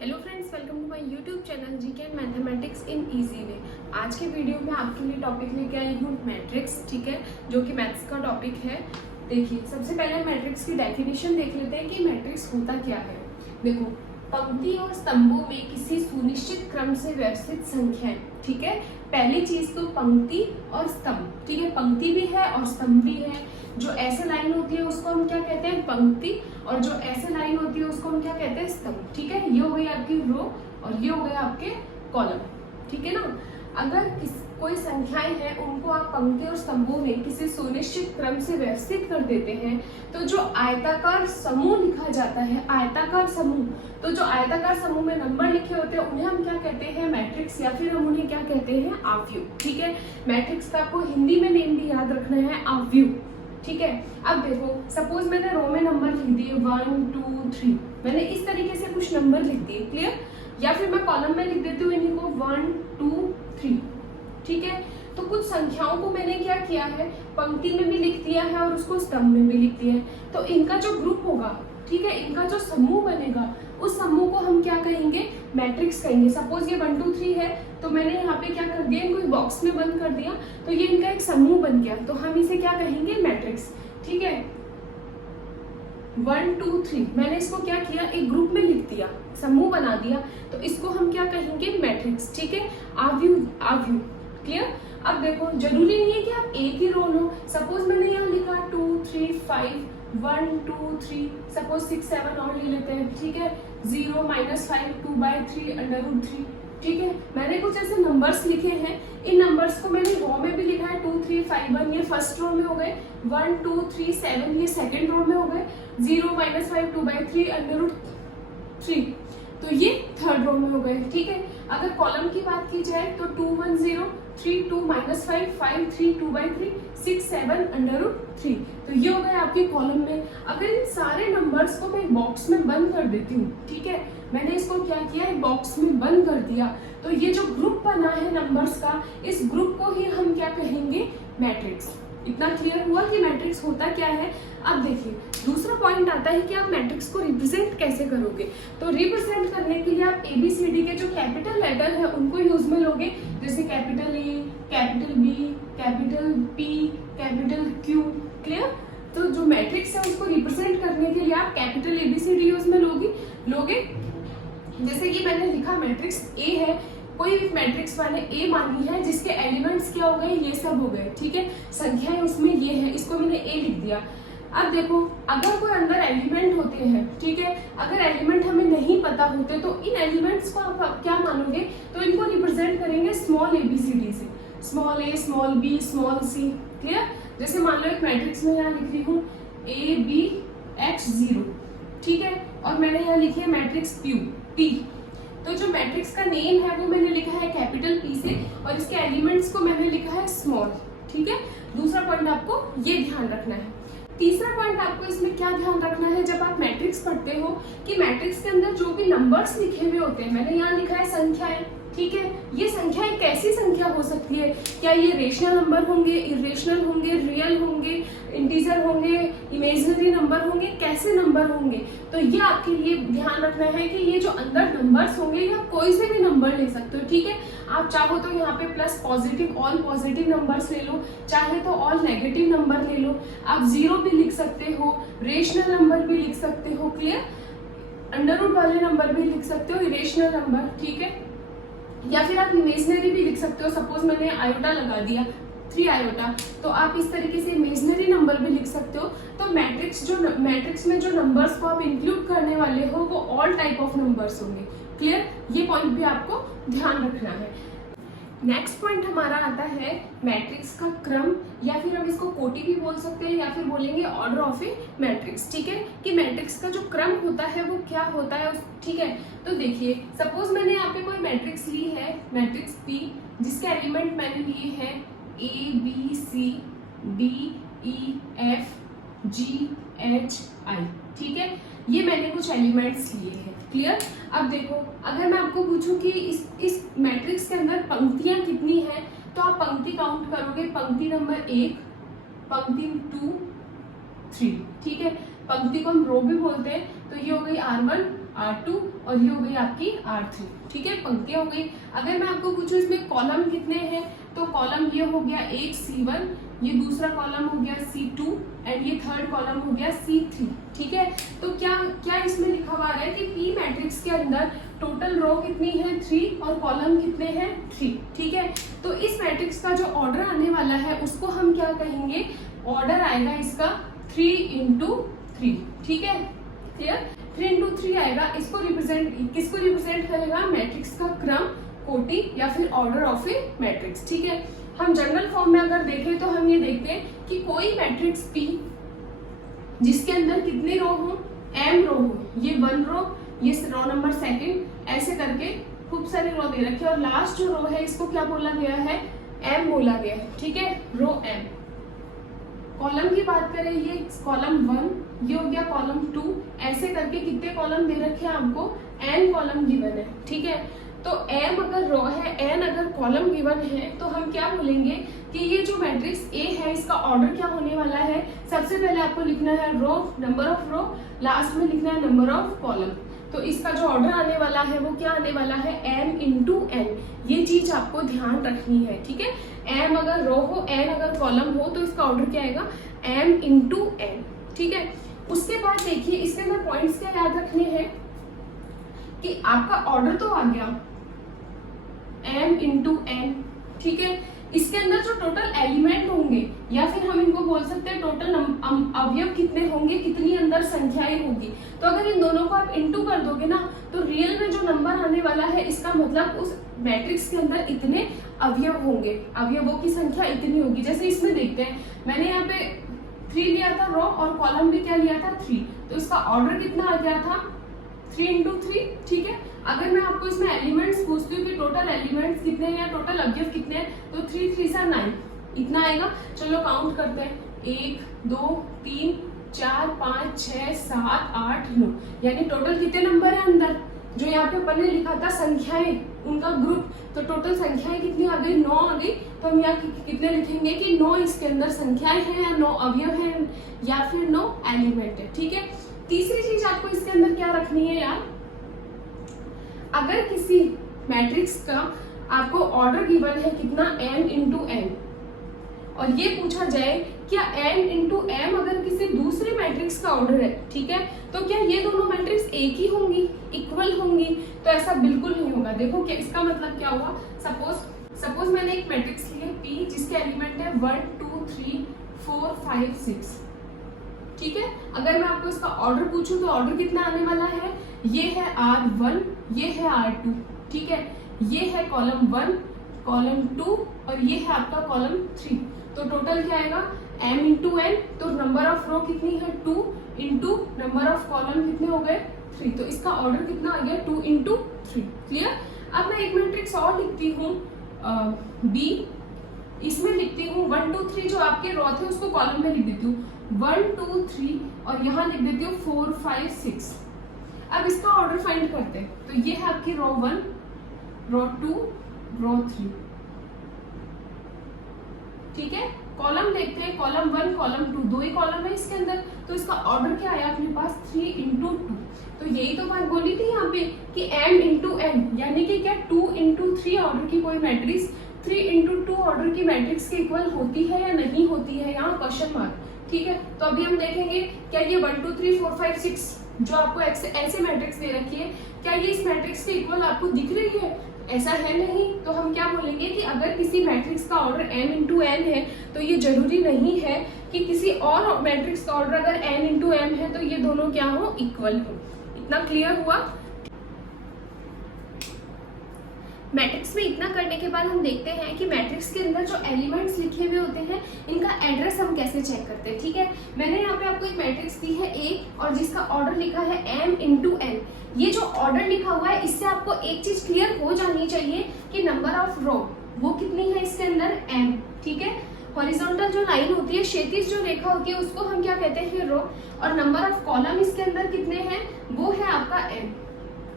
Hello friends, welcome to my YouTube channel GK and mathematics in easy way. आज के video में आपके लिए टॉपिक लेके आई हूँ मैट्रिक्स, ठीक है, जो कि मैथ्स का टॉपिक है। देखिए, सबसे पहले मैट्रिक्स की डेफिनेशन देख लेते हैं कि मैट्रिक्स होता क्या है। देखो, पंक्ति और स्तंभों में किसी सुनिश्चित क्रम से व्यवस्थित संख्याएं, ठीक है। पहली चीज तो पंक्ति और स्तंभ, ठीक है, पंक्ति भी है और स्तंभ भी है। जो ऐसे लाइन होती है उसको हम क्या कहते हैं, पंक्ति, और जो ऐसे लाइन होती है उसको हम क्या कहते हैं, स्तंभ, ठीक है। ये हो गई आपकी रो और ये हो गए आपके कॉलम, ठीक है ना। अगर कोई संख्याएं हैं उनको आप पंक्ति और स्तंभों में किसी सुनिश्चित क्रम से व्यवस्थित कर देते हैं तो जो आयताकार समूह लिखा जाता है, आयताकार समूह, तो जो आयताकार समूह में नंबर लिखे होते हैं उन्हें हम क्या कहते हैं, मैट्रिक्स, या फिर हम उन्हें क्या कहते हैं, आव्यूह, ठीक है। मैट्रिक्स का आपको हिंदी में नेम भी याद रखना है, आव्यूह, ठीक है। अब देखो, सपोज मैंने रो में नंबर लिख दिए 1 2 3, मैंने इस तरीके से कुछ नंबर लिख दिए, क्लियर। या फिर मैं कॉलम में लिख देती हूँ इन्हीं को 1 2 3, ठीक है। तो कुछ संख्याओं को मैंने क्या किया है, पंक्ति में भी लिख दिया है और उसको स्तंभ में भी लिख दिया है। तो इनका जो ग्रुप होगा, ठीक है, इनका जो समूह बनेगा, उस समूह को हम क्या कहेंगे, मैट्रिक्स कहेंगे। सपोज ये 1 2 3 है, तो मैंने यहाँ पे क्या कर दिया, इनको बॉक्स में बंद कर दिया, तो ये इनका एक समूह बन गया, तो हम इसे क्या कहेंगे, मैट्रिक्स, ठीक है। 1 2 3 मैंने इसको क्या किया, एक ग्रुप में लिख दिया, समूह बना दिया, तो इसको हम क्या कहेंगे, मैट्रिक्स, ठीक है। आव्यूह, आव्यूह, क्लियर। अब देखो, जरूरी नहीं है कि आप एक ही रो लो। सपोज मैंने यहाँ लिखा 2 3 5 1 2 3, सपोज 6 7 और ले लेते हैं, ठीक है। 0 -5 2/3 √3, ठीक है। मैंने कुछ ऐसे नंबर्स लिखे हैं, इन नंबर्स को मैंने रो में भी लिखा है 2 3 5 1, ये फर्स्ट रो में हो गए, 1 2 3 7 ये सेकंड रो में हो गए, 0 -5 2/3 √3, तो ये थर्ड रो में हो गए, ठीक है। अगर कॉलम की बात की जाए तो 2 1 0 3 2 -5 5 3 2/3 6 7 √3, तो ये हो गए आपके कॉलम में। अगर इन सारे नंबर्स को मैं बॉक्स में बंद कर देती हूँ, ठीक है, मैंने इसको क्या किया है, बॉक्स में बंद कर दिया, तो ये जो ग्रुप बना है नंबर्स का, इस ग्रुप को ही हम क्या कहेंगे, मैट्रिक्स। इतना क्लियर हुआ कि मैट्रिक्स होता क्या है। अब देखिए, दूसरा पॉइंट आता है कि आप मैट्रिक्स को रिप्रेजेंट कैसे करोगे। तो रिप्रेजेंट करने के लिए आप ABCD के जो कैपिटल लेटर है उनको यूज में लोगे, जैसे capital A, capital B, capital P, capital Q, clear. तो जो मैट्रिक्स है उसको रिप्रेजेंट करने के लिए आप कैपिटल ABCD यूज में लोगे। जैसे कि मैंने लिखा मैट्रिक्स A है, कोई भी मैट्रिक्स मैंने A मानी है जिसके एलिमेंट्स क्या हो गए, ये सब हो गए, ठीक है, संख्याएं उसमें ये है, इसको मैंने A लिख दिया। अब देखो, अगर कोई अंदर एलिमेंट होते हैं, ठीक है, अगर एलिमेंट हमें नहीं पता होते तो इन एलिमेंट्स को आप क्या मानोगे, तो इनको रिप्रेजेंट करेंगे स्मॉल ABCD से, small a, small b, small c, clear. जैसे मान लो एक मैट्रिक्स में यहाँ लिख रही हूँ ABX0, ठीक है, और मैंने यहाँ लिखी है मैट्रिक्स P, तो जो मैट्रिक्स का नेम है वो मैंने लिखा है कैपिटल P से और इसके एलिमेंट्स को मैंने लिखा है स्मॉल, ठीक है। दूसरा पॉइंट आपको ये ध्यान रखना है। तीसरा पॉइंट आपको इसमें क्या ध्यान रखना है, जब आप मैट्रिक्स पढ़ते हो कि मैट्रिक्स के अंदर जो भी नंबर्स लिखे हुए होते हैं, मैंने यहाँ लिखा है संख्याएं, ठीक है, ये संख्याएं कैसी संख्या हो सकती है, क्या ये रेशनल नंबर होंगे, इरेशनल होंगे, रियल होंगे, इंटीजर होंगे, इमेजिनरी नंबर होंगे, कैसे नंबर होंगे। तो ये आपके लिए ध्यान रखना है कि ये जो अंदर नंबर्स होंगे या कोई से भी नंबर ले सकते हो, ठीक है। आप चाहो तो यहाँ पे plus positive, all positive numbers ले लो, चाहे तो ऑल नेगेटिव नंबर ले लो, आप 0 भी लिख सकते हो, रेशनल नंबर भी लिख सकते हो, क्लियर, अंडर रूट वाले नंबर भी लिख सकते हो, इरेशनल नंबर, ठीक है, या फिर आप इमेजिनरी भी लिख सकते हो। सपोज मैंने आयोटा लगा दिया 3 आयोटा, तो आप इस तरीके से इमेजिनरी नंबर भी लिख सकते हो। तो मैट्रिक्स में जो नंबर्स को आप इंक्लूड करने वाले हो वो ऑल टाइप ऑफ नंबर्स होंगे, क्लियर। ये पॉइंट भी आपको ध्यान रखना है। नेक्स्ट पॉइंट हमारा आता है मैट्रिक्स का क्रम, या फिर हम इसको कोटि भी बोल सकते हैं, या फिर बोलेंगे ऑर्डर ऑफ ए मैट्रिक्स, ठीक है, कि मैट्रिक्स का जो क्रम होता है वो क्या होता है, ठीक है। तो देखिए, सपोज मैंने यहाँ पे कोई मैट्रिक्स ली है, मैट्रिक्स P, जिसके एलिमेंट मैंने लिए हैं A B C D E F G H I, ठीक है, ये मैंने कुछ एलिमेंट्स लिए हैं, क्लियर। अब देखो, अगर मैं आपको पूछूं कि इस मैट्रिक्स के अंदर पंक्तियां कितनी हैं, तो आप पंक्ति काउंट करोगे, पंक्ति नंबर 1, पंक्ति 2 3, ठीक है, पंक्ति को हम रो भी बोलते हैं, तो ये हो गई R1 R2 और ये हो गई आपकी R3, ठीक है, पंक्तियां हो गई। अगर मैं आपको पूछूं इसमें कॉलम कितने हैं, तो कॉलम ये हो गया एक C1, ये दूसरा कॉलम हो गया C2 एंड ये थर्ड कॉलम हो गया C3, ठीक है। तो क्या क्या इसमें लिखा हुआ है कि P मैट्रिक्स के अंदर टोटल रो कितनी है 3 और कॉलम कितने हैं 3, ठीक है। तो इस मैट्रिक्स का जो ऑर्डर आने वाला है उसको हम क्या कहेंगे, ऑर्डर आएगा इसका 3×3, ठीक है, क्लियर। 3×3 आएगा, इसको किसको रिप्रेजेंट करेगा, मैट्रिक्स का क्रम, कोटि या फिर ऑर्डर ऑफ ए मैट्रिक्स, ठीक है। हम जनरल फॉर्म में अगर देखें तो हम ये देखते हैं कि कोई मैट्रिक्स P जिसके अंदर कितने रो हो, m रो हो, ये 1 रो, ये रो नंबर सेकंड, ऐसे करके खूब सारी रो दे रखी है और लास्ट जो रो है इसको क्या बोला गया है, m बोला गया है, ठीक है, रो m। कॉलम की बात करें, ये कॉलम 1, ये हो गया कॉलम 2, ऐसे करके कितने कॉलम दे रखे हैं आपको, n कॉलम गिवन है, ठीक है। तो m अगर रो है, n अगर कॉलम गिवन है, तो हम क्या बोलेंगे कि ये जो मैट्रिक्स A है इसका ऑर्डर क्या होने वाला है, सबसे पहले आपको लिखना है row, number of row, last में लिखना है नंबर ऑफ कॉलम। तो इसका जो ऑर्डर आने वाला है वो क्या आने वाला है, m×n, ये चीज आपको ध्यान रखनी है, ठीक है। m अगर रो हो, n अगर कॉलम हो, तो इसका ऑर्डर क्या आएगा, m×n, ठीक है। उसके बाद देखिए इसके अंदर पॉइंट्स क्या याद रखने हैं कि आपका ऑर्डर तो आ गया m×n, ठीक है। इसके अंदर जो टोटल एलिमेंट होंगे या फिर हम इनको बोल सकते हैं टोटल अवयव कितने होंगे, कितनी अंदर संख्याएं होगी। तो अगर इन दोनों को आप इंटू कर दोगे ना, तो रियल में जो नंबर आने वाला है इसका मतलब उस मैट्रिक्स के अंदर इतने अवयव होंगे, अवयवों की संख्या इतनी होगी। जैसे इसमें देखते हैं, मैंने यहाँ पे 3 लिया था रो और कॉलम भी क्या लिया था 3, तो इसका ऑर्डर कितना आ गया था 3×3, ठीक है। अगर मैं आपको इसमें एलिमेंट्स पूछती हूँ कि टोटल एलिमेंट्स कितने हैं या टोटल अवयव कितने हैं, तो 3 3 × 9 इतना आएगा। चलो काउंट करते हैं, 1 2 3 4 5 6 7 8 9, यानी टोटल कितने नंबर है अंदर, जो यहाँ पे अपन ने लिखा था संख्याएं, उनका ग्रुप, तो टोटल संख्याएं कितनी आ गई, 9 आ गई। तो हम यहाँ कितने लिखेंगे कि 9 इसके अंदर संख्याएं हैं या 9 अवयव हैं या फिर 9 एलिमेंट है, ठीक है। तीसरी चीज आपको इसके अंदर क्या रखनी है यार, अगर किसी मैट्रिक्स का आपको ऑर्डर गिवन है कितना m×n और ये पूछा जाए क्या n×m अगर किसी दूसरे मैट्रिक्स का ऑर्डर है, ठीक है, तो क्या ये दोनों मैट्रिक्स एक ही होंगी, इक्वल होंगी, तो ऐसा बिल्कुल नहीं होगा। देखो क्या इसका मतलब क्या हुआ, सपोज मैंने एक मैट्रिक्स ली है P जिसके एलिमेंट है 1 2 3 4 5 6, ठीक है। अगर मैं आपको इसका ऑर्डर पूछूं तो ऑर्डर कितना आने वाला है, ये है R1, ये है R2, ठीक है, ये है कॉलम 1, कॉलम 2 और ये है आपका कॉलम 3। तो टोटल क्या आएगा m×n, तो नंबर ऑफ रो कितनी है 2 इंटू नंबर ऑफ कॉलम कितने हो गए 3, तो इसका ऑर्डर कितना आ गया 2×3, क्लियर। अब मैं एक मैट्रिक्स और लिखती हूँ B, इसमें लिखती हूँ 1 2 3, जो आपके रो थे उसको कॉलम में लिख देती हूँ 1 2 3 और यहाँ लिख देती हूँ 4 5 6। अब इसका ऑर्डर फाइंड करते हैं, तो ये है आपकी रो 1, रो 2, रो 3, ठीक है। कॉलम देखते हैं, कॉलम 1 कॉलम 2, दो ही कॉलम है इसके अंदर, तो इसका ऑर्डर क्या आया अपने पास 3×2। तो यही तो बात बोली थी यहाँ पे कि m×n, यानी कि क्या 2×3 ऑर्डर की कोई मैट्रिक्स 3×2 ऑर्डर की मैट्रिक्स के इक्वल होती है या नहीं होती है, यहाँ क्वेश्चन मार्क, ठीक है। तो अभी हम देखेंगे क्या ये 1 2 3 4 5 6 जो आपको ऐसे मैट्रिक्स दे रखी है, क्या ये इस मैट्रिक्स के इक्वल आपको दिख रही है, ऐसा है नहीं। तो हम क्या बोलेंगे कि अगर किसी मैट्रिक्स का ऑर्डर m×n है तो ये जरूरी नहीं है कि किसी और मैट्रिक्स का ऑर्डर अगर n×m है तो ये दोनों क्या हो, इक्वल हो। इतना क्लियर हुआ। मैट्रिक्स में इतना करने के बाद हम देखते हैं कि मैट्रिक्स के अंदर जो एलिमेंट्स लिखे हुए होते हैं इनका एड्रेस हम कैसे चेक करते हैं, ठीक है। मैंने यहाँ पे आपको एक मैट्रिक्स दी है A और जिसका ऑर्डर लिखा है m×n। ये जो ऑर्डर लिखा हुआ है इससे आपको एक चीज क्लियर हो जानी चाहिए कि नंबर ऑफ रो वो कितनी है इसके अंदर m, ठीक है। हॉरिजॉन्टल जो लाइन होती है, क्षैतिज जो रेखा होती है उसको हम क्या कहते हैं रो, और नंबर ऑफ कॉलम इसके अंदर कितने हैं वो है आपका m,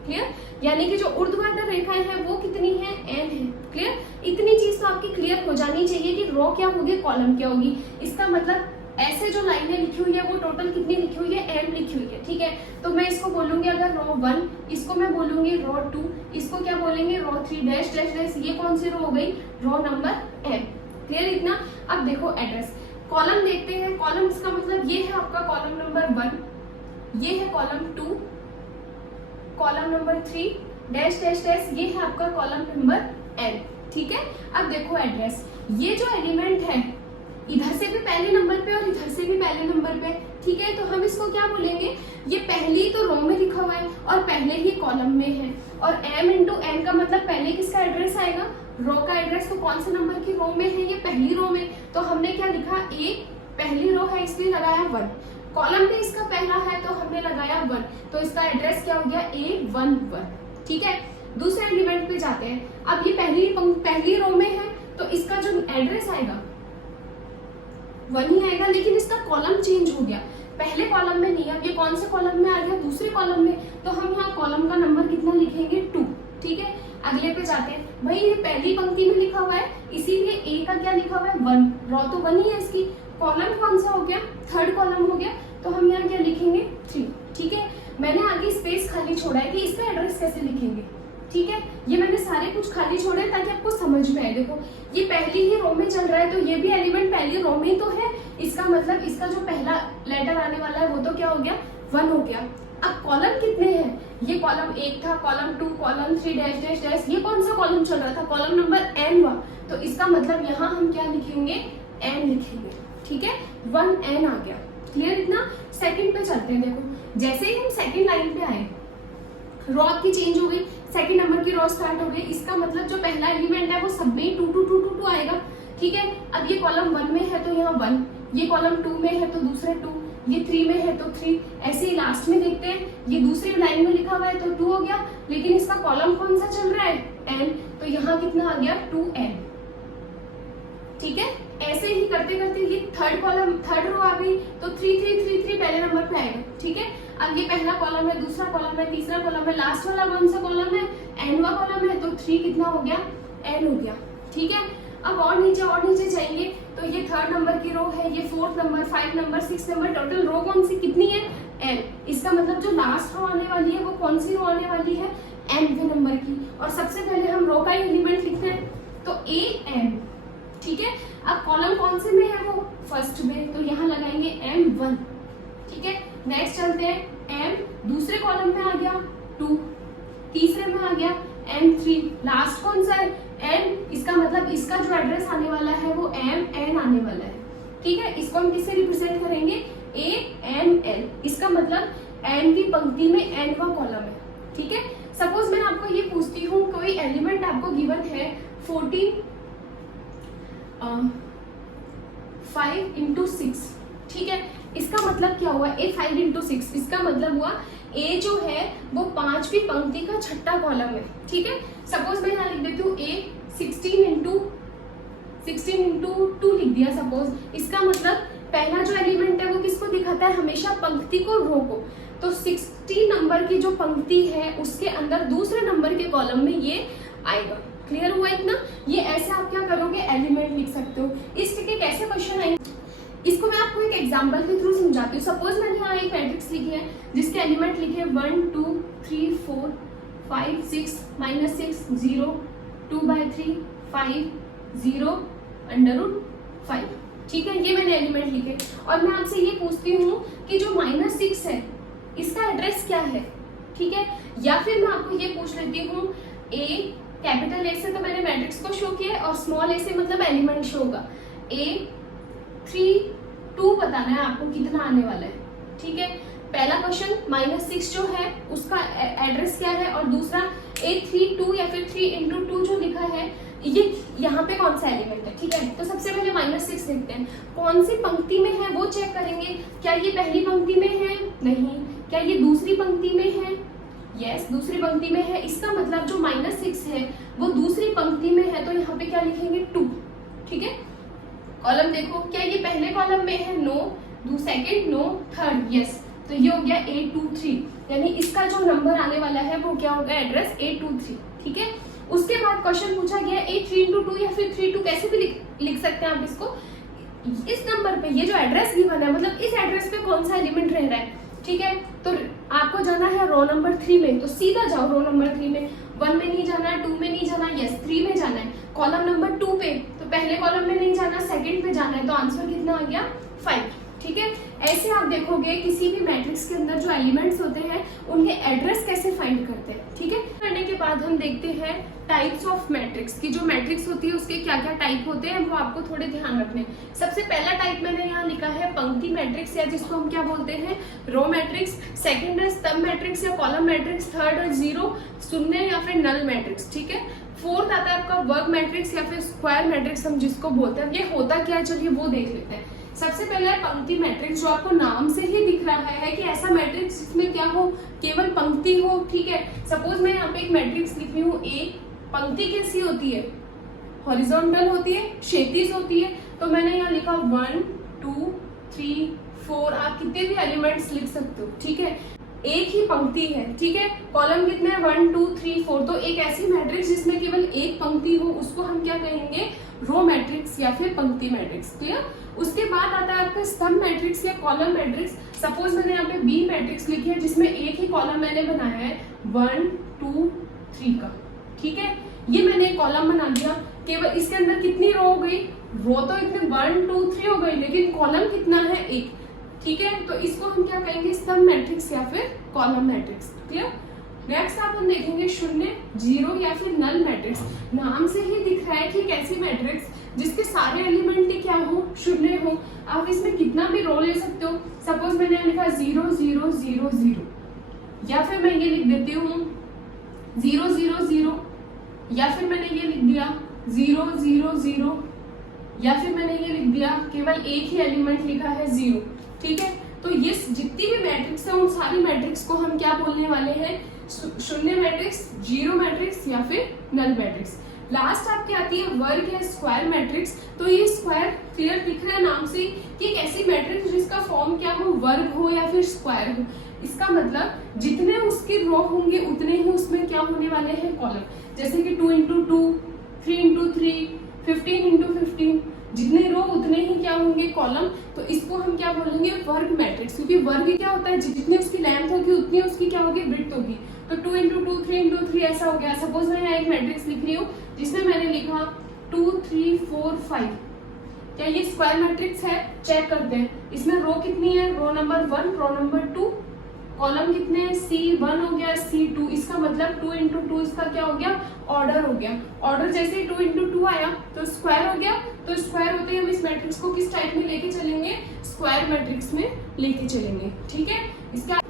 क्लियर। यानी कि जो ऊर्ध्वाधर रेखाएं हैं वो कितनी है n है, क्लियर। इतनी चीज तो आपकी क्लियर हो जानी चाहिए कि रो क्या होगी, कॉलम क्या होगी। इसका मतलब ऐसे जो लाइनें लिखी हुई है वो टोटल कितनी लिखी हुई है, m लिखी हुई है, ठीक है। तो मैं इसको बोलूंगी अगर रो 1, इसको मैं बोलूंगी रो 2, इसको क्या बोलेंगे रो 3 डैश डैश डैश, ये कौन सी रो हो गई, रो नंबर m। क्लियर इतना। अब देखो एड्रेस कॉलम देखते हैं, कॉलम इसका मतलब ये है आपका कॉलम नंबर 1, ये है column 2, column number 3 dash dash dash, ये है आपका कॉलम नंबर n, ठीक है। अब देखो एड्रेस, ये जो एलिमेंट है इधर से भी पहले नंबर पे और इधर से भी पहले नंबर पे, ठीक है। तो हम इसको क्या बोलेंगे, ये पहली तो रो में लिखा हुआ है और पहले ही कॉलम में है, और m इंटू n का मतलब पहले किसका एड्रेस आएगा, रो का एड्रेस। तो कौन से नंबर की रो में है, ये पहली रो में। तो हमने क्या लिखा, a पहली रो है इसलिए लगाया 1, कॉलम में इसका पहला है तो हमने लगाया 1, तो इसका एड्रेस क्या हो गया, A11, ठीक है। दूसरे एलिमेंट पे जाते हैं। अब ये पहली रो में है तो इसका जो एड्रेस आएगा 1 ही आएगा, लेकिन इसका कॉलम चेंज हो गया, पहले कॉलम में नहीं, अब ये कौन से कॉलम में आ गया, दूसरे कॉलम में। तो हम यहाँ कॉलम का नंबर कितना लिखेंगे, 2, ठीक है। अगले पे जाते हैं, भाई ये पहली पंक्ति में लिखा हुआ है इसीलिए ए का क्या लिखा हुआ है 1, रो तो 1 ही है इसकी, कॉलम कौन सा हो गया, थर्ड कॉलम हो गया, तो हम यहाँ क्या लिखेंगे 3, ठीक है। मैंने आगे स्पेस खाली छोड़ा है कि इसका एड्रेस कैसे लिखेंगे, ठीक है। ये मैंने सारे कुछ खाली छोड़े ताकि आपको समझ में आए। देखो ये पहली ही रो में चल रहा है तो ये भी एलिमेंट पहली रो में ही तो है, इसका मतलब इसका जो पहला लेटर आने वाला है वो तो क्या हो गया, 1 हो गया। अब कॉलम कितने हैं, ये कॉलम 1 था, column 2, column 3 dash dash dash, ये कौन सा कॉलम चल रहा था, कॉलम नंबर n हुआ, तो इसका मतलब यहाँ हम क्या लिखेंगे, n लिखेंगे, ठीक है। 1n आ गया, क्लियर इतना। सेकंड पे चलते हैं। देखो जैसे ही हम सेकंड लाइन पे आए, रो आपकी चेंज हो गई, सेकंड नंबर की रो स्टार्ट हो गई, इसका मतलब जो पहला एलिमेंट है वो सब में 2 2 2 2 2 आएगा, ठीक है। अब ये कॉलम 1 में है तो यहाँ 1, ये कॉलम 2 में है तो दूसरे 2, ये 3 में है तो 3, ऐसे ही लास्ट में देखते हैं, ये दूसरी लाइन में लिखा हुआ है तो 2 हो गया, लेकिन इसका कॉलम कौन सा चल रहा है, n, तो यहाँ कितना आ गया 2n, ठीक है। ऐसे ही करते करते ये थर्ड रो आ गई तो 3 3 3 3 पहले नंबर पे आएगा, ठीक है। अब ये पहला कॉलम है, दूसरा कॉलम है, तीसरा कॉलम है, लास्ट वाला कौन सा कॉलम है, nवा कॉलम है, तो 3 कितना हो गया, n हो गया, ठीक है। अब और नीचे जाएंगे तो ये थर्ड नंबर की रो है, ये fourth number, 5 number, 6 number, total row कौन सी कितनी है, n। इसका मतलब जो लास्ट रो आने वाली है वो कौन सी रो आने वाली है, nवे नंबर की, और सबसे पहले हम रो का एलिमेंट लिखते हैं तो an, ठीक है। अब कॉलम कौन से में है, वो फर्स्ट में, तो यहाँ लगाएंगे m1, ठीक है। नेक्स्ट चलते हैं, m दूसरे कॉलम में आ गया 2, तीसरे में आ गया m3, लास्ट कौन सा है n, इसका मतलब इसका जो एड्रेस आने वाला है वो mn आने वाला है, ठीक है। इसको हम किससे रिप्रेजेंट करेंगे, aml, इसका मतलब n की पंक्ति में nवा कॉलम है, ठीक है। सपोज मैं आपको ये पूछती हूँ, कोई एलिमेंट आपको गिवन है 5 इंटू 6, ठीक है। इसका मतलब क्या हुआ, ए 5 इंटू 6, इसका मतलब हुआ ए जो है वो 5वीं पंक्ति का छठा कॉलम है, ठीक है। सपोज मैं यहाँ लिख देती हूँ ए 16 इंटू 2 लिख दिया सपोज, इसका मतलब पहला जो एलिमेंट है वो किसको दिखाता है, हमेशा पंक्ति को, रो को। तो 60 नंबर की जो पंक्ति है उसके अंदर दूसरे नंबर के कॉलम में ये आएगा, क्लियर हुआ इतना। ये ऐसे आप क्या करोगे, एलिमेंट लिख सकते हो। इसके कैसे क्वेश्चन आएंगे, इसको मैं आपको एक एग्जांपल के थ्रू समझाती हूँ। सपोज मैंने यहाँ एक मैट्रिक्स लिखी है जिसके एलिमेंट लिखे 1 2 3 4 5 6 -6 0 2/3 5 0 √5, ठीक है। ये मैंने एलिमेंट लिखे और मैं आपसे ये पूछती हूँ कि जो -6 है इसका एड्रेस क्या है, ठीक है। या फिर मैं आपको ये पूछ लेती हूँ, ए कैपिटल ए से तो मैंने मैट्रिक्स को शो किया है और स्मॉल ए से मतलब एलिमेंट शो होगा, ए 3 2 बताना है आपको कितना आने वाला है, ठीक है। पहला क्वेश्चन -6 जो है उसका एड्रेस क्या है, और दूसरा A32 या फिर 3 इंटू 2 जो लिखा है ये यहाँ पे कौन सा एलिमेंट है, ठीक है। तो सबसे पहले -6 देखते हैं, कौन सी पंक्ति में है वो चेक करेंगे। क्या ये पहली पंक्ति में है, नहीं। क्या ये दूसरी पंक्ति में है, यस दूसरी पंक्ति में है। इसका मतलब जो -6 है वो दूसरी पंक्ति में है, तो यहाँ पे क्या लिखेंगे 2, ठीक है। कॉलम देखो, क्या ये पहले कॉलम में है, no. Second no, third yes, तो ये हो गया A23, यानी इसका जो नंबर आने वाला है वो क्या होगा, एड्रेस A23, ठीक है। उसके बाद क्वेश्चन पूछा गया A3 इंटू 2 या फिर 3 2, कैसे भी लिख सकते हैं आप इसको। इस नंबर पे ये जो एड्रेस गिवन है, मतलब इस एड्रेस पे कौन सा एलिमेंट रह रहा है, ठीक है। तो आपको जाना है रो नंबर 3 में, तो सीधा जाओ रो नंबर 3 में, 1 में नहीं जाना है, 2 में नहीं जाना है, यस 3 में जाना है। कॉलम नंबर 2 पे, तो पहले कॉलम में नहीं जाना, सेकंड पे जाना है, तो आंसर कितना आ गया 5, ठीक है। ऐसे आप देखोगे किसी भी मैट्रिक्स के अंदर जो एलिमेंट्स होते हैं उनके एड्रेस कैसे फाइंड करते हैं, ठीक है। करने के बाद हम देखते हैं टाइप्स ऑफ मैट्रिक्स की, जो मैट्रिक्स होती है उसके क्या क्या टाइप होते हैं वो आपको थोड़े ध्यान रखने। सबसे पहला टाइप मैंने यहाँ लिखा है पंक्ति मैट्रिक्स, या जिसको हम क्या बोलते हैं रो मैट्रिक्स। सेकंड है स्तंभ मैट्रिक्स या कॉलम मैट्रिक्स। थर्ड है जीरो, शून्य या फिर नल मैट्रिक्स, ठीक है। फोर्थ आता है आपका वर्ग मैट्रिक्स या फिर स्क्वायर मैट्रिक्स हम जिसको बोलते हैं। ये होता क्या है चलिए वो देख लेते हैं। सबसे पहले है पंक्ति मैट्रिक्स, जो आपको नाम से ही दिख रहा है कि ऐसा मैट्रिक्स जिसमें क्या हो, केवल पंक्ति हो, ठीक है। सपोज मैं यहाँ पे एक मैट्रिक्स लिख रही हूँ ए, पंक्ति कैसी होती है, हॉरिजॉन्टल होती है, क्षैतिज होती है। तो मैंने यहाँ लिखा 1 2 3 4, आप कितने भी एलिमेंट्स लिख सकते हो, ठीक है। एक ही पंक्ति है, ठीक है। कॉलम कितने हैं 1 2 3 4, तो एक ऐसी मैट्रिक्स जिसमें केवल एक पंक्ति हो उसको हम क्या कहेंगे, रो मैट्रिक्स या फिर पंक्ति मैट्रिक्स, क्लियर। उसके बाद आता है आपका स्तंभ मैट्रिक्स या कॉलम मैट्रिक्स। सपोज मैंने यहाँ पे बी मैट्रिक्स लिखी है जिसमें एक ही कॉलम मैंने बनाया है 1 2 3 का, ठीक है। ये मैंने एक कॉलम बना दिया, केवल इसके अंदर कितनी रो हो गई, रो तो इतने 1 2 3 हो गई, लेकिन कॉलम कितना है एक, ठीक है। तो इसको हम क्या कहेंगे, स्तंभ मैट्रिक्स या फिर कॉलम मैट्रिक्स, क्लियर। नेक्स्ट आप हम देखेंगे शून्य, जीरो या फिर नल मैट्रिक्स। नाम से ही दिख रहा है कि एक ऐसी मैट्रिक्स जिसके सारे एलिमेंट क्या हो, शून्य हो। आप इसमें कितना भी रो ले सकते हो। सपोज मैंने लिखा 0 0 0 0, या फिर मैं ये लिख देती हूँ 0 0 0, या फिर मैंने ये लिख दिया 0 0 0, या फिर मैंने ये लिख दिया केवल एक ही एलिमेंट लिखा है 0, ठीक है। तो ये जितनी भी मैट्रिक्स है उन सारी मैट्रिक्स को हम क्या बोलने वाले हैं, शून्य मैट्रिक्स, जीरो मैट्रिक्स या फिर नल मैट्रिक्स। लास्ट आपकी आती है वर्ग या स्क्वायर मैट्रिक्स। तो ये स्क्वायर क्लियर दिख रहा है नाम से कि एक ऐसी मैट्रिक्स जिसका फॉर्म क्या हो, वर्ग हो या फिर स्क्वायर हो। इसका मतलब जितने उसके रो होंगे उतने ही उसमें क्या होने वाले हैं, कॉलम। जैसे कि 2 × 2, 3 × 3, 15 × 15, जितने रो उतने ही क्या होंगे, कॉलम। तो इसको हम क्या बोलेंगे, वर्ग मैट्रिक्स, क्योंकि वर्ग क्या होता है, जितनी उसकी लेंथ होगी उतनी उसकी क्या होगी, ब्रेड्थ होगी। तो 2 × 2, 3 × 3 ऐसा हो गया। सपोज मैं यहाँ एक मैट्रिक्स लिख रही हूँ जिसमें मैंने लिखा 2 3 4 5, क्या ये स्क्वायर मैट्रिक्स है, चेक करते हैं। इसमें रो कितनी है, row number 1, row number 2, column कितने हैं, C1 हो गया, C2। इसका मतलब 2 × 2 इसका क्या हो गया, ऑर्डर हो गया। ऑर्डर जैसे ही 2 × 2 आया तो स्क्वायर हो गया। तो स्क्वायर होते ही हम इस मैट्रिक्स को किस टाइप में लेके चलेंगे, स्क्वायर मैट्रिक्स में लेके चलेंगे, ठीक है।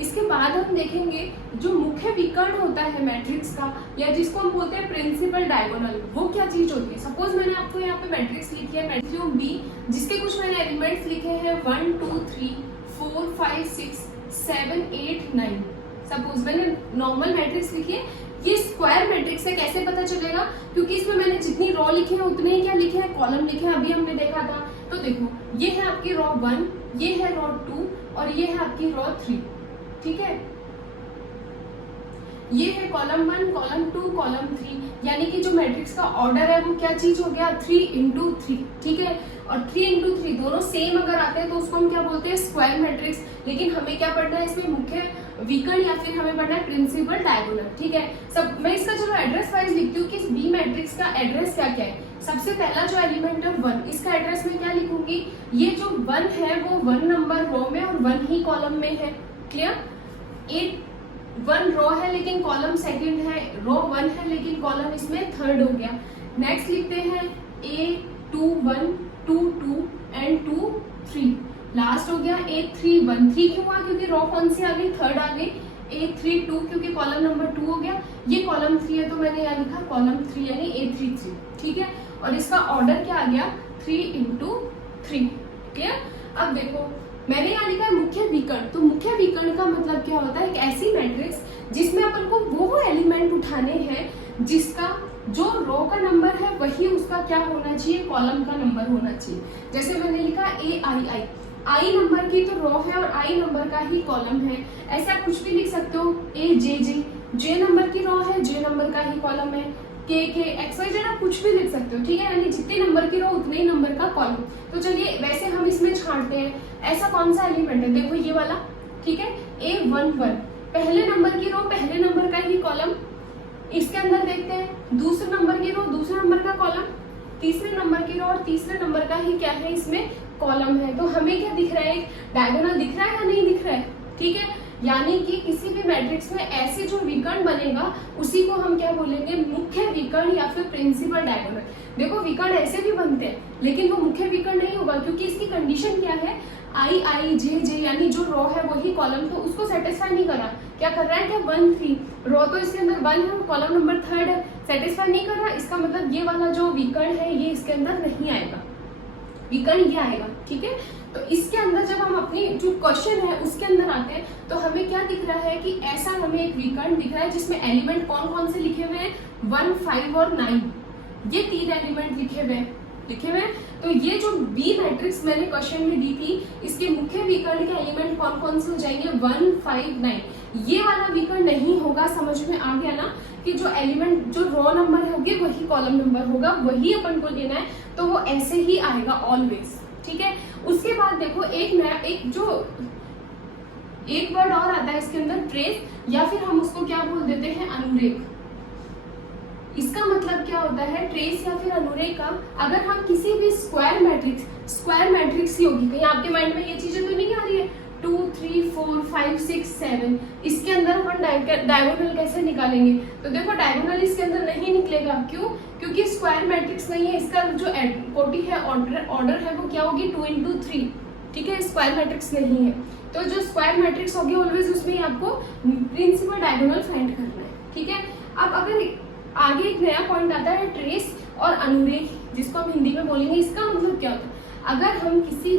इसके बाद हम देखेंगे जो मुख्य विकर्ण होता है मैट्रिक्स का, या जिसको हम बोलते हैं प्रिंसिपल डायगोनल, वो क्या चीज होती है। सपोज मैंने आपको यहाँ पे मैट्रिक्स लिखी है, मैट्रिक्स बी, जिसके कुछ मैंने एलिमेंट्स लिखे हैं 1 2 3 4 5 6 7 8 9। सपोज मैंने नॉर्मल मैट्रिक्स लिखी है, ये स्क्वायर मैट्रिक्स है। कैसे पता चलेगा, क्योंकि इसमें मैंने जितनी रो लिखे हैं उतने ही क्या लिखे हैं, कॉलम लिखे हैं, अभी हमने देखा था। तो देखो ये है आपकी रो 1, ये है रो 2 और ये है आपकी रो 3, ठीक है। ये है कॉलम 1, कॉलम 2, कॉलम 3, यानी कि जो मैट्रिक्स का ऑर्डर है वो क्या चीज हो गया, 3 × 3, ठीक है। और 3 × 3 दोनों सेम अगर आते हैं तो उसको हम क्या बोलते हैं, स्क्वायर मैट्रिक्स। लेकिन हमें क्या पढ़ना है इसमें, मुख्य विकर्ण या फिर हमें पढ़ना है प्रिंसिपल डायगोनल, ठीक है। सब मैं इसका चलो एड्रेस वाइज लिखती हूँ कि इस बी मैट्रिक्स का एड्रेस क्या क्या है। सबसे पहला जो एलिमेंट है 1, इसका एड्रेस में क्या लिखूंगी, ये जो 1 है वो 1 नंबर रो में और 1 ही कॉलम में है, क्लियर। 1 रो है लेकिन कॉलम सेकंड है, रो 1 है लेकिन कॉलम इसमें थर्ड हो गया। नेक्स्ट लिखते हैं A2 1 2 2 एंड 2 3। लास्ट हो गया A3 1 3, क्यों हुआ, क्योंकि रो कौन सी आ गई, थर्ड आ गई। A3 2, क्योंकि कॉलम नंबर 2 हो गया। ये कॉलम 3 है तो मैंने यहाँ लिखा कॉलम 3 यानी A3 3, ठीक है। और इसका ऑर्डर क्या आ गया, 3 × 3, क्लियर। अब देखो मैंने यहाँ लिखा है मुख्य विकर्ण। तो मुख्य विकर्ण का मतलब क्या होता है, एक ऐसी मैट्रिक्स जिसमें अपन को वो एलिमेंट उठाने हैं जिसका जो रो का नंबर है वही उसका क्या होना चाहिए, कॉलम का नंबर होना चाहिए। जैसे मैंने लिखा AII, आई नंबर की तो रो है और आई नंबर का ही कॉलम है। ऐसा कुछ भी लिख सकते हो। AJJ, जे नंबर की रो है, जे नंबर का ही कॉलम है। के XYZ आप कुछ भी लिख सकते हो, ठीक है, यानी जितने नंबर की रो उतने ही नंबर का कॉलम। तो चलिए वैसे हम इसमें छांटते हैं, ऐसा कौन सा एलिमेंट है, देखो ये वाला, ठीक है, A11 पहले नंबर की रो पहले नंबर का ही कॉलम। इसके अंदर देखते हैं दूसरे नंबर की रो दूसरे नंबर का कॉलम, तीसरे नंबर की रो और तीसरे नंबर का ही क्या है इसमें कॉलम है। तो हमें क्या दिख रहा है, एक डायगोनल दिख रहा है या नहीं दिख रहा है, ठीक है, यानी कि किसी भी मैट्रिक्स में ऐसे जो विकर्ण बनेगा उसी को हम क्या बोलेंगे, मुख्य विकर्ण या फिर प्रिंसिपल डायगोनल। देखो विकर्ण ऐसे भी बनते हैं लेकिन वो मुख्य विकर्ण नहीं होगा, क्योंकि इसकी कंडीशन क्या है, I यानी जो रो है वही कॉलम, तो उसको सेटिस्फाई नहीं करा। क्या कर रहा है, क्या 1 3 रो तो इसके अंदर 1 है, कॉलम नंबर 3 है, सेटिस्फाई नहीं कर रहा, इसका मतलब ये वाला जो विकर्ण है ये इसके अंदर नहीं आएगा, विकर्ण ये आएगा, ठीक है। तो इसके अंदर जब हम अपनी जो क्वेश्चन है उसके अंदर आते हैं तो हमें क्या दिख रहा है कि ऐसा हमें एक विकर्ण दिख रहा है जिसमें एलिमेंट कौन कौन से लिखे हुए हैं, 1 5 और 9, ये 3 एलिमेंट लिखे हुए हैं। तो ये जो बी मैट्रिक्स मैंने क्वेश्चन में दी थी, इसके मुख्य विकर्ण के एलिमेंट कौन कौन से हो जाएंगे, 1 5 9। ये वाला विकर्ण नहीं होगा, समझ में आ गया ना, कि जो एलिमेंट जो रो नंबर होगी वही कॉलम नंबर होगा, वही अपन को लेना है, तो वो ऐसे ही आएगा ऑलवेज, ठीक है। उसके बाद देखो एक नया एक वर्ड और आता है इसके अंदर, ट्रेस, या फिर हम उसको क्या बोल देते हैं, अनुरेख। इसका मतलब क्या होता है, ट्रेस या फिर अनुरेख का, अगर हम किसी भी स्क्वायर मैट्रिक्स ही होगी, कहीं आपके माइंड में ये चीजें तो नहीं आ रही है, 2 3 4 5 6 7, इसके अंदर अपन डायगोनल कैसे निकालेंगे, तो देखो डायगोनल इसके अंदर नहीं निकलेगा, क्यों, क्योंकि स्क्वायर मैट्रिक्स नहीं है, इसका जो कोटि है ऑर्डर है वो क्या होगी, 2 into 3, ठीक है, स्क्वायर मैट्रिक्स नहीं है। तो जो स्क्वायर मैट्रिक्स होगी ऑलवेज उसमें आपको प्रिंसिपल डायगोनल फाइंड करना है, ठीक है। अब अगर आगे एक नया पॉइंट आता है ट्रेस और अनुरेख, जिसको हम हिंदी में बोलेंगे, इसका मतलब क्या होता है, अगर हम किसी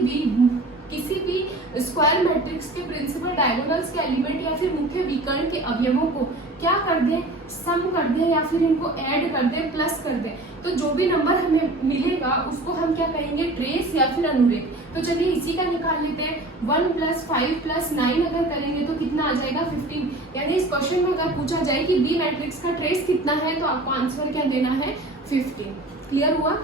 भी स्क्वायर मैट्रिक्स के प्रिंसिपल डायगोनल्स के एलिमेंट या फिर मुख्य विकर्ण के अवयवों को क्या कर दें, सम कर दें या फिर इनको ऐड कर दें, प्लस कर दें, तो जो भी नंबर हमें मिलेगा उसको हम क्या कहेंगे, ट्रेस या फिर अनुरेख। तो चलिए इसी का निकाल लेते हैं, 1 + 5 + 9 अगर करेंगे तो कितना आ जाएगा, 15। यानी इस क्वेश्चन में अगर पूछा जाए कि बी मैट्रिक्स का ट्रेस कितना है तो आपको आंसर क्या देना है, 15। क्लियर हुआ।